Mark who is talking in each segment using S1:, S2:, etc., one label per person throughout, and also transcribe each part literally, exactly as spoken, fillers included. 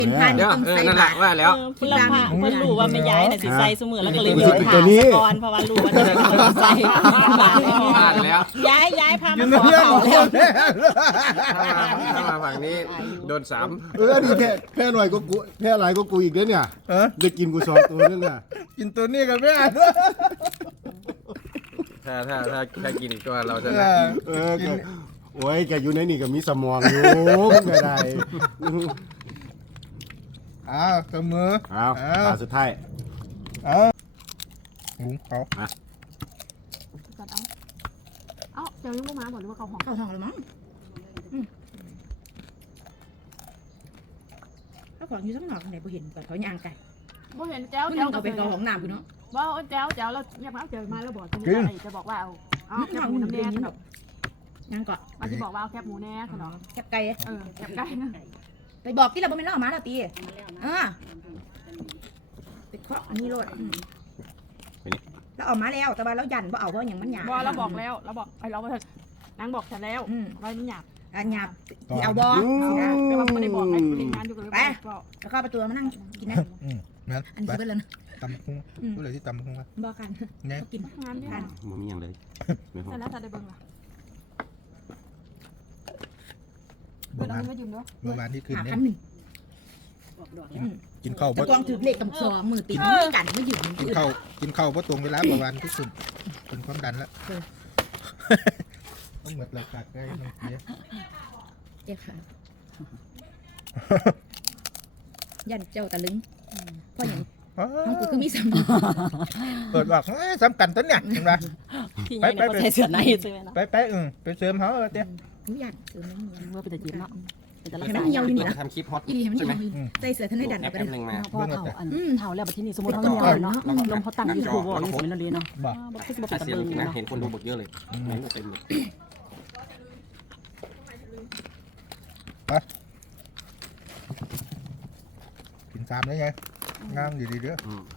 S1: เป็นพานต้องใส่บาตร
S2: ว่าแล้ว
S3: เพิ่นละพาเพิ่นรู้ว่าแม่ยายน่ะสิใส่ซุมื้อแล้วก็เลยอยู่ถามก่อนเพราะว่ารู้ว่าจะใส่บาตร
S2: ผ่านแล้ว
S3: ย้ายย้ายพามาขอเขาแล้ว
S2: ถ้ามาฝั่งนี้โดนสาม
S4: เออนี่แพ้แพ้หน่อยก็กูแพ้หลายก็กูอีกเด้อเนี่ย
S5: เออ
S4: ได้กินกูสองตัวนึงอ่ะ
S5: กินตัวนี้กันไม่ได้
S2: ถ้าถ้าถ้าถ้ากินอีกตัวเราจะ
S5: เออ
S4: เออก็โอ้ยแกอยู่ในนี่ก็มีสมองอยู่มึงก็ได้
S5: อ้าวเสมอ
S4: เอา
S5: อ้าว
S4: ตาสุดท้าย
S5: เอาหุงเขา
S6: ก่อนเอาเอ้าเจ้ายังไม่มาบอกหรือว่าเขาหอม
S1: เข้าห้องแล้วมั้งเขาของอยู่ทั้งนอกไหนบ่เห็นก่อนเขาย่างไก่
S6: บ่เห็นแจ้ว
S1: มัน
S6: แจ้ว
S1: เอาไปกองของน้ำกูเนาะ
S6: ว่าแจ้วแจ้วแล้วยังมาเจอมาแล้วบอกจะจะบอกว่าเอาเอาแคบหมูน้ำแน่ขนม
S1: ย่างก่อน
S6: มันจะบอกว่าเอาแคบหมูแน่ขนม
S1: แคบไก่
S6: เออแคบไก่นะ
S1: ไปบอกที่เราบ่แม่นเราออกมาแล้วตีเออไปเคาะอันนี้โลดเราออกมาแล้วแต่ว่าเรายันบ่เอาเพราะอย่างมันหยาบ
S6: บอกเราบอกแล้วเราบอกไอเราบอกนางบอกฉันแล้วไว้มันหยาบ
S1: อันหยาบเอาบ่
S6: แต่ว่าไม่ได้บอกไอ้ทีมงานอยู่กันเลย
S1: แล้วเข้าประตูมานั่งกินนะ
S5: อืมนั่น
S1: อันนี้
S5: ไป
S1: เพิ่นแล้วนะ
S5: ตำคุ้งผู้ใดที่ตำคุ้งวะ
S1: บ่กัน
S5: ไง
S1: กิน
S6: งานเนี่ย
S4: มันมีอย่างเลยไม่พอ
S6: แต่แล้วจะได้เบิ่งล่ะเดี๋ยวเราไม่ยืมด้วย
S5: เมื่อวานที่คืน
S1: หา
S5: เนี่ย
S1: พันหนึ่ง
S5: กินข้าว
S1: ตะ
S5: บ่
S1: กองถือเลขกับซองมือติดไม่กันไม่ยืม
S5: กินข้าวกินข้าวบ่ตรงเวลาเมื่อวานที่สุดเป็นความดันแล้วต้องหมดราคาใกล้เนี่ย
S1: เจ้าค่ะยันเจ้าตะลึงเพราะอย่างน้องกูคือมีสมอง
S5: เปิดบอกสำคัญต้นเนี่ยเห็นไหม
S3: พี่ใหญ่เนี่ยเขาใส่เสื้อในใช่ไหมเนาะ
S5: ไปไปอืมไปเสริมเขาเออเตี้ย
S1: รู้ยันเออไม่มี
S3: เมื่อเป็นตะจีบเนาะเป็นตะลัก
S1: เห็น
S3: ษ
S1: ไหม
S3: ณะ
S1: เหี่ยวอยู่นี่ละ
S2: ทำคลิปฮอต
S1: อีเห็นมัน
S2: ใช่ไหม
S1: เหี่ยวอยู่ใส่เสื้อท่านได้ดัน
S2: แอป
S1: ไป
S2: แอ
S1: เลย
S2: ปหนึ่งมา
S3: เพราะเท่าอันเท่าแล้วบัดที่นี่สมมุติเท่าเนี่ยเนาะลงเขาตั้งยูทูบอยู่สิมันเรียนเนาะ
S5: บอก
S3: บ่คือสิบ่เป็
S2: ถ้าน
S3: ตะ
S2: เสียง
S3: เบิง
S2: จริงนะ
S3: เนาะ
S2: เห็นคนดูบทเยอะเลยไม่เต็มเลย
S5: กินสามได้ไงงามอยู่ดีเด้อ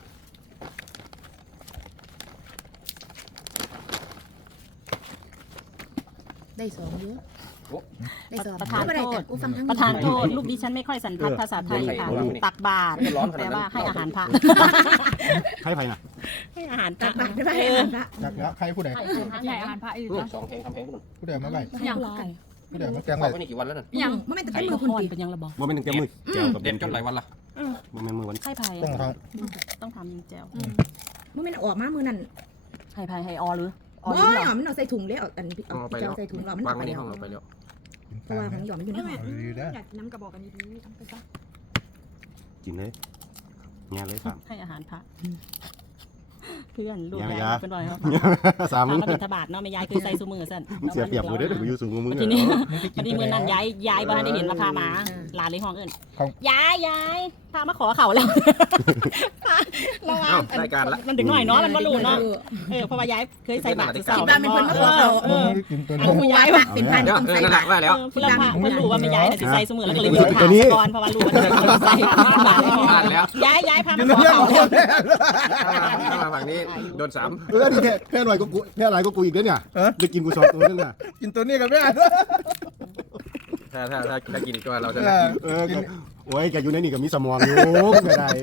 S1: ได้สองเยอะได้สอง
S3: ประธาน
S1: ไม่ได้
S3: โท
S1: แต่
S3: ษ
S1: กูฟังทั้ง
S3: ประธานโทษลูกดิฉันไม่ค่อยสันทัดภาษาไทยค่ะตักบาตรแปลว่าให้อาหารพระ
S4: ให้ไปน่ะ
S3: ให้อาหารพ
S1: ตั
S3: ระ
S1: กบาตรได้ไหมอาหารพระ
S5: จากแล้วใครผู้ใด
S6: ใหญ่อาหารพระอีก
S2: ลูก
S6: นะ
S2: สองเพลงทำเพลงคุณ
S5: ผู้ใดมาไว้
S6: อย่าง
S5: ผู้ใดมาแกง
S2: บ
S5: ไว้
S2: อกว่านี่กี่วันแล้วนั่น
S1: อย่างไม่เป็นแต่
S3: ไอ้
S1: มือคน
S3: พร
S1: ตี
S3: เป็นยังระบอก
S4: ว่าเป็นหนึ่งเต็มมือแจวกับ
S2: เด็ดจนหลายวันละ
S4: มันเป็นมือวัน
S3: ไข่ไผ่
S5: ต้องเขา
S3: ต้องทำยิงแจว
S1: เมื่อมันออกมามือนั่น
S3: ไข่ไผ่ไฮออหรือออ
S1: อ๋
S3: หรือเปล่า
S1: อมันเอาใส่ถุงแล้วอันพี่
S2: เอา
S1: เอา
S2: ไป
S1: พี่
S2: แล้ว
S1: ใส่ถุงเรามัน
S2: วา
S1: เอา
S2: ง
S1: ไป
S2: ไว้ใน
S1: แล้ว
S2: ห้องเอาไปแล้ว
S5: กิน
S1: เพราะ
S5: ตาม
S1: ว่าของหยอมมันอยู่ในห้อง
S5: ดีเด้อ
S6: อยากน้ำกระบอกกันดีๆทำไปซะ
S4: กินเลยเงี้ยเลยสาม
S3: ให้อาหารพระเพื่อนลูก
S4: ยังไง
S3: ยาย
S4: จ๊ะ
S3: เป็นรอยครับ
S4: สาม
S3: พา
S4: มึง
S3: มาบิณฑบาตเนาะแม่ยายคือใส่ซูมือสั่น
S4: มึงเสียเปรียบกูเด้อเดี๋ยวกูอยู่สูงกว่ามึง
S3: ทีนี้
S5: มึงไปกิ
S3: พอน ดี
S5: ตัว
S3: มือ
S5: ไหน
S3: นั้นยายยายบ้านได้เห็นราคาหมาหลานเลยห้องเอิญ
S5: ของ
S3: ยายยายพามาขอเข่าแล้วระวัง
S2: รายการละ
S3: มันถึงหน่อยเนาะมันมาลูเนาะเออเพราะว่ายายเคยใส่บาตรเสา
S1: คิดว่าเป็นคนมาขอเขา
S3: เออ
S5: มึงกินตัว
S1: อั
S5: นี้
S1: นกูย้ายว่าเป็นพัน
S2: เดี๋ยว
S1: ต้อง
S2: เออ
S1: ใส่
S2: นั่นแห
S1: บา
S2: ละ
S1: ตร
S2: ว่าแล้ว
S3: เพื่อนพาเพื่อนรู้ว่าแม่ยายน่ะสิใส่ซูมือแล้วก็เลยอยู่ถามก่อนเพราะว่ารู้ว่าจะใส่บาตร
S2: ผ่านแล้ว
S3: ยายยายพามาขอเข่าแล้ว
S2: ถ้ามาฝั่งนี้โดนสาม
S4: เออนี่แพ้แพ้หน่อยก็กูแพ้หลายก็กูอีกเด้อเนี่ยได้กินกูสองตัวนึงอ่ะ
S5: กินตัวนี้กันไม่ได้
S2: ถ้าถ้าถ้าถ้ากินอีกตัวเราจะ
S5: เออ
S4: เออก็โอ้ยแกอยู่ในนี่ก็มีสมองอยู่มึงก็ได้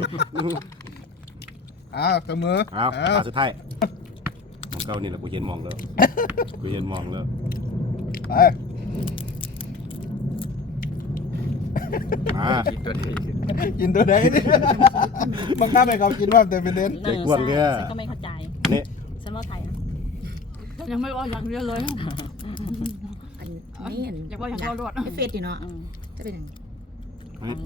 S5: อ้าวเสมอ
S4: เอา
S5: อ้าว
S4: ตาสุดท้ายมองเก้านี่แหละกูเห็นมองแล้วกูเห็นมองแล้ว
S5: ไป
S4: มา
S2: กินตัวนี้
S5: กินตัวไหนนี่บังคับให้เขากินว่าแต่เป็นเด่น
S3: เออฉันก็ไม่เข้าใจ
S4: นี่
S3: ฉันว่าไทยนะ
S6: ยังไม่ว่าอย่างเดียวเลย
S1: อันนี้อัน
S6: อยากว่าอย่างเราดวด
S1: เฟสอยู่เนาะ
S3: อืม
S1: จะเป็นอย่าง
S4: เฮ้ย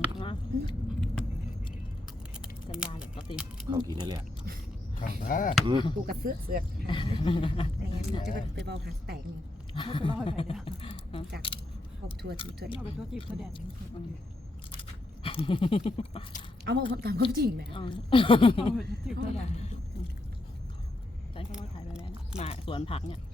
S3: สัญญาเด็กปกติ
S4: เขากินนั่นแหละ
S5: ของตา
S4: อืม
S1: กูกับเสื้อเสือกอะไรเงี้ยจะไปเบาหาแตกนี่
S6: ไม่เป็นไรไปเดี๋ยว
S1: จากพวกทัวร์ทัวร์
S6: เอาไปตัวจีบตัวแดด
S1: เอามาคนการความจริงแหม
S3: อืม
S6: จีบตัวแดด
S3: ฉันก็ว่าไทยไปแล้วมาสวนผักเนี่ย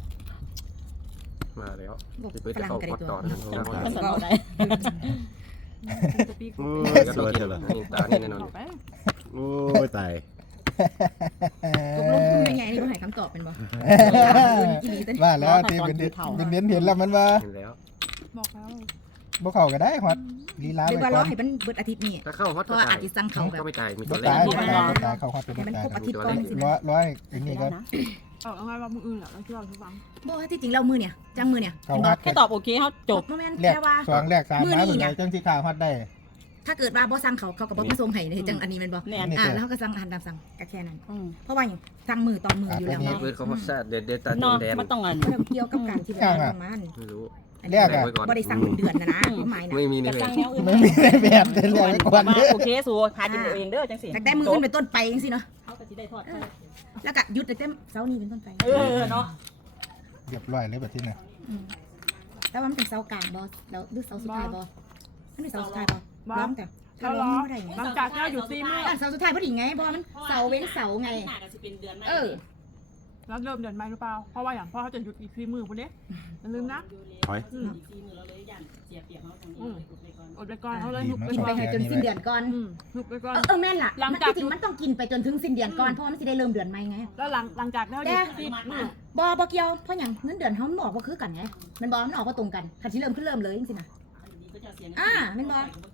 S2: มาแล้ว
S1: บอก
S2: จะไป
S1: พลัง
S2: เข้าก
S1: ระ
S2: พอด
S1: ตัว
S2: ต่อนะ
S3: ฉันสนใจ
S6: จะปีก
S4: โอ้ยสวยเถอะล่ะ
S2: นี่ตานี่แน่นอน
S6: ไป
S4: โอ้ยตาย
S1: ตกลงคุณยังไงนี่เขาให้คำตอบเป็นบ่อีหลีตัวนี้
S5: ว่าแล้วที่เป็นเด่นเป็นเด่นเห็นแล้วมันว่า
S2: เห็นแล้ว
S6: บอกแล้ว
S5: บ่เข้าก็ได้ฮอด
S1: เ
S5: ลีลา
S1: หรือ
S5: ไป
S1: ว่าร
S5: ก่
S1: อ
S5: อน
S1: ให้มันเบิดอาทิตย์นี้
S2: ถ้าเข้าฮอต
S1: เพราะว่าอาจจะสั่งเขาแบบ
S2: ก็ไม่ตายมี
S5: บ่
S2: ตัวแร
S5: ตาย
S2: ก
S5: บ่ตายบ่ตายเขาฮอดเป็น
S1: ให้
S5: บ่
S1: มัน
S5: ตาย
S1: ครบอาทิตย์ก่อนสิ
S5: ร้อ
S1: นะ
S5: ยร้อยร้อยไอ้นี่ก็
S6: เอาเอาไงว่ามืออื่นอ่ะเราเชื่อทุกฟัง
S1: บ่ว่าที่จริงเรามือเนี่ยจังมือเนี่ย
S5: เขา
S1: เห็น
S5: ฮ
S1: บ่
S5: อด
S3: แค่ตอบโอเคเขาจบ
S1: บ่แม่น
S5: แรก
S1: แค่ว่า
S5: สองแรกสาม
S1: มื้อ
S5: มา
S1: นี้
S5: เป็น
S1: เนี่
S5: ไง
S1: ย
S5: จังสิข่าวฮอดได้
S1: ถ้าเกิดว่าบ่สั่งเขาเขาก็บ่มาส่งให้เลยจังอันนี้แม่นบ่
S3: แน่น
S1: อ่าแล้วเขาก็สั่งอาหารตามสั่งก็แค่นั้น
S3: อืม
S1: เพราะว่าอย่างสั่งมือต่อมืออยู่แล้ว
S5: อ่ะ
S1: เนาะ
S2: เบิร์ดเขาฮอตแซ่เด็ดเด็ดตาจ
S3: เนาะ
S2: นแดน
S3: มันต้องอัน
S1: บ่ได้เกี่ยวกับการที่แบบว่าประมาณ
S2: ไม่รู้
S1: อันนี้
S5: แรกอะ
S1: บ่ได้สั่งเป็นเดือนนะนะความหมายนะ
S2: ไม่มีใน
S3: จะ
S2: เว
S3: สร้า
S2: ท
S3: งแนวอื่น
S5: ไม่มีในแบบเดินเรียกไว้ก่อน
S3: มา
S5: เด้อ
S3: โอเคสู่หากินเอาเองเด้อจังสิ
S1: ตั้งแต่มือขึ้นเป็นต้นไปจังซี่เนาะ
S3: เขาก็สิได้ทอด
S1: แล้วก็หยุดตั้งแต่เช้านี้เป็นต้นไป
S3: เออเนาะ
S5: เรียบร้อยเลยแบบที่ไหน
S1: อืมแต่ว่ามันเป็นเสากลางบ่แล้วหรือเสาสุดท้ายบ่มันเป็นเสาสุดท้ายบ่ร้องแต่ถ้าร้องบ่ได้
S6: หลังจากที่เราอยู่ซีมือ
S1: อ่ะเสาสุดท้ายพอดีไงบ่มันเสาเว้นเสาไง
S3: หน้าก็สิเป็นเดือนหน้า
S1: เออ
S6: แล้วเริ่มเดือนไหมหรือเปล่าเพราะว่าอย่างพ่อเขาจะหยุดอีกซีมือพวกนี้อย่าลืมนะ
S4: ถอย
S3: อืมอีกสี่มื้อเราเลยย่านเสียเปรียบเขาตรงนี้เลยอุดไว้ก่อน
S6: อดไปก่อนเขาเลยหุบไป
S1: กิน
S6: ก่
S1: ไป
S6: อน
S1: ให้จนสิ้นเดือนก่อน
S6: อืมหุบไปก่อน
S1: เออเออแม่นล่ะ
S6: หลัง
S1: มัน
S6: จาก
S1: จริงๆมันต้องกินไปจนถึงสิ้นเดือนก่อนเพราะว่ามันสิได้เริ่มเดือนใหม่ไง
S6: แล้วหลังหลังจากที่เราหยุดซีมือ
S1: บ่บ่เกี่ยวเพราะหยังเงินเดือนเฮามันออกบ่คือกันไงมันบ่มันออกบ่ตรงกันคันสิเริ่มคือเริ่มเลยจังซี่นะ อ่าแม่นบ่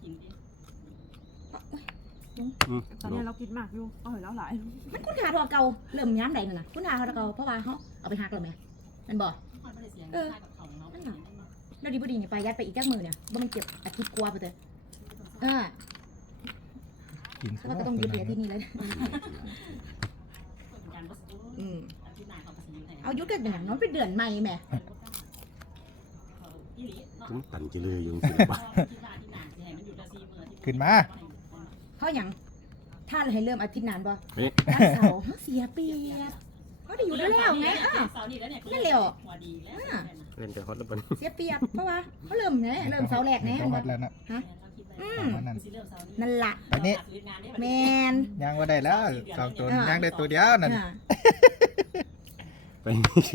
S6: ตอนนี้เราคิดมากอยู่เอาเหยแล้วหลาย
S1: มันคุณหาทอเก่าเริ่มย้ำใดนั่นน่ะคุณหาทอเก่าเพราะว่าเฮาเอาไปหักแล้วแม่แม่นบ่เออนั่นน่ะแล้วดีบ่ดีนี่ไปยัดไปอีกจักมื้อเนี่ยบ่มันเก็บอาทิตย์กว่าไปเด้อเออ
S5: กิน
S1: แล้วก็ต้องยึดเหรียญที่นี่เลยอืมเอายุดกันอย่างน้องเป็นเดือนใหม่แม่
S4: ผมตันจะเลยอยู่สิปะ
S5: ขึ้นมา
S1: เขาอย่างถ้าให้เริ่มอาทิตย์นานบ่
S4: นี่
S1: วันเสาร์เขาเสียเปรียบเขาได้อยู่ได้แล้วไงอ่ะนั่นเร็วอ่ะ
S2: เล่นแต่ฮอตแล้วปน
S1: เสียเปรียบเพราะว่าเขาเริ่มไงเริ่มเสาร์แรกไง
S5: เขาฮอดแล้วนะ
S1: อืม
S5: ประมาณนั้น
S1: นั่นละ
S5: อันนี้
S1: แมน
S5: ย่างว่าได้แล้วสองตัวย่างได้ตัวเดียวนั่น
S1: อ่ะ
S4: ไป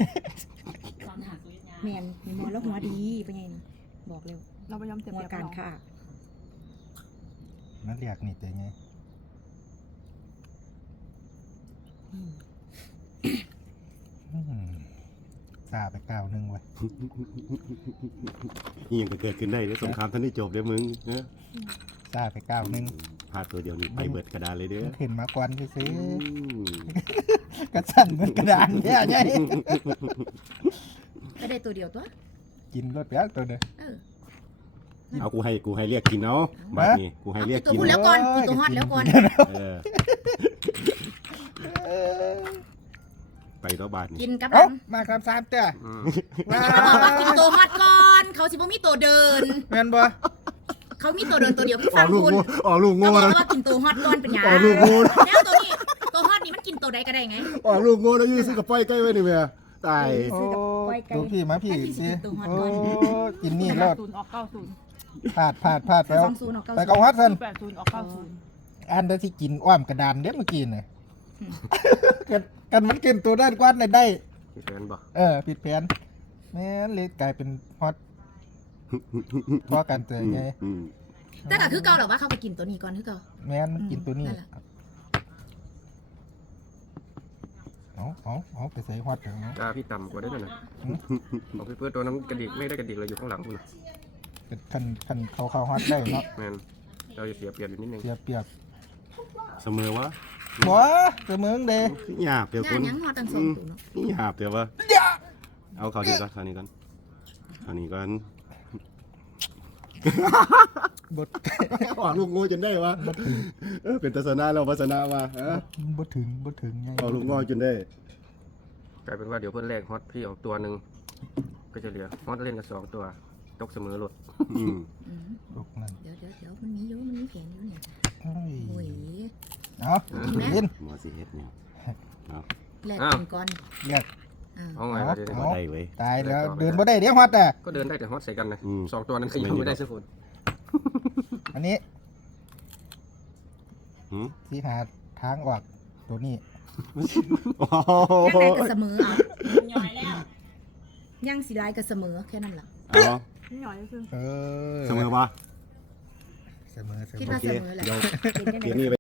S1: แมนมีหมอแล้วหัวดีเป็นไงนี่บอกเร็ว
S6: เราพยายามเสีย
S1: หั
S6: เป
S1: ว
S6: รียบ
S1: การ
S6: เรา
S1: ฆ่า
S5: นั่นเรียกนี่แต่ไงอืมซาไปก้าวหนึงเว้ย
S4: นี่ยังก็เกิดขึ้นได้เดี๋ยวสงครามท่านได้จบเดี๋ยวมึงนะ
S5: ซาไปก้าวหนึง
S4: พลาดตัวเดียวนี่ไปเบิดกระดานเลยเด้อ
S5: ขึ้นมาก่อนซื้อ
S4: อืม
S5: ๆกระสั่นเหมือนกระดานเนี่ยไง
S1: ก็ได้ตัวเดียวตัว
S5: กินรถเปียกตัวเด้อ
S1: เออ
S4: เอากูให้กูให้เรียกกินเนาะบัดนี้กูให้เรียก
S1: ตัว
S4: กิน
S1: พูดแล้วก่อนกินตัวฮอตแล้วก่อน
S4: เออไปต่อบาทนี่
S1: กินกับ
S5: เอ้า
S1: น้ำ
S5: มาครับสามเจ้า
S2: อืม
S5: ว้า
S1: เขาบอกว่ากินตัวฮอตก่อนเขาสิบ่มีตัวเดิน
S5: แม่นบ่
S1: เขามีตัวเดินตัวเดียวพี่
S4: อ
S1: ฟั
S4: อง กลูก
S1: คุณ
S4: โง่ออกลูก
S1: ก็
S4: โง่
S1: บอก
S4: นะ
S1: ว่ากินตัวฮอตก่อนเป็นหยัง
S4: ออกลูกโง่นะ
S1: แล้วตัวนี้ตัวฮอตนี่มันกินตัวใดก็ได้ไง
S4: ออกลูกโง่แล้วยืนซื้อกับป้อยใกล้ไว้นี่แม่ตาย
S5: โอ้
S1: ซื้อกับปล่อยไก่
S5: ตัวพี่มาพี่
S1: ให้พี่สิ
S5: สิ
S1: กินตัวฮอต
S5: โอ้
S1: ก่อน
S5: กินนี่แล้ว
S6: ศูนย์ออกเก้าศูนย์
S5: พลาดพลาดพลาด
S1: ซื้
S5: แล้
S1: อ
S5: ว
S1: สองศูนย์ออกเก้า
S5: ไป
S1: ศู
S5: เกาน
S1: ย์
S5: ฮัดซัน
S6: แปดศูนย์ออกเก้าศูนย์
S5: อันได้ที่กินอ้อมกระดานเด้เมื่อกี้น่ะกันกันมันกินตัวด้านกว้านได้ได้
S2: มีแฟนบอก
S5: เออผิดแผนแม่นเลยกลายเป็นฮอตพอกันเตยไง
S4: อืม
S1: แต่ก็คือเก่าหรอว่าเขาไปกินตัวนี้ก่อนคือเก่า
S5: แม่นมันกินตัวนี้
S1: นั่นแหละ
S5: เอาเอาเอาไปใส่ฮอตเดี๋ยวนะ
S2: ตาพี่ต่ำกว่าได้ด้วยนะบอกพี่เพื่อนตัวนั้นกระดิกไม่ได้กระดิกเลยอยู่ข้างหลังคุณ
S5: คันคันเขาเข้าฮอตได้เนาะ
S2: แมนเราจะเสียเปรียบอยู่นิดนึง
S5: เปรียบเปรียบ
S4: เสมอวะ
S5: บ่เสมอเด้
S4: หยาบเดี๋ยว
S1: งา
S4: คุ
S1: น
S4: ณ
S1: ยังฮอตตั้งสองตัวเนาะ
S4: หยาบเดี๋ยววะเอาเขานี้ก่อนเขานี้ก่อนเขานี้ก่อน
S5: บด
S4: ออกลูกโง่จนได้วะเออเป็นทัศนะเราพัฒนามาเออ
S5: บ่ถึงบ่ถึงไง
S4: ออกลูกโง่จนได้
S2: กลายเป็นว่าเดี๋ยวเพื่อนแรกฮอตพี่ออกตัวหนึ่งก็จะเหลือฮอตเล่นกันสองตัวตกเสมอหลด
S4: อืม
S1: อืม
S5: ลูกนั่น
S1: เดี๋ยวเดี๋ยวเดี๋ยวมันมีอยู่มันมีแผนอยู่เนี่ย
S5: โอ้ย
S1: โอ้ย
S5: เอากิน
S4: หมอสิเฮ็ดเนี่ย
S1: แลกกินก่อน
S5: เรียก
S1: อ่า
S2: เอาไงวะเดี๋ยวนี้
S4: บ่ได้เว้ย
S5: ตายแล้วเดินบ่ได้เดี๋ยวฮอตอ่ะ
S2: ก็เดินได้แต่ฮอตใส่กันนะ
S4: อืม
S2: สองตัวนั้นขยับไม่ได้สักคน
S5: อันนี้
S4: หืม
S5: ที่หาทางออกตัวนี้
S4: โอ้
S1: ยังไงก็เสมอเอา
S3: ย่อยแล้ว
S1: ยังสิไลก็เสมอแค่นั้นแหละ
S4: เอา
S6: นี่หน่อยก็คือ
S5: เออ
S4: เสมอปะ
S5: เสมอเสม
S1: คิด
S5: อ
S1: ว่า
S4: โอเค
S1: เสมอแหละ
S4: เดี๋ยว
S1: เป็นยังไง
S4: เดี๋ยวนี้ไป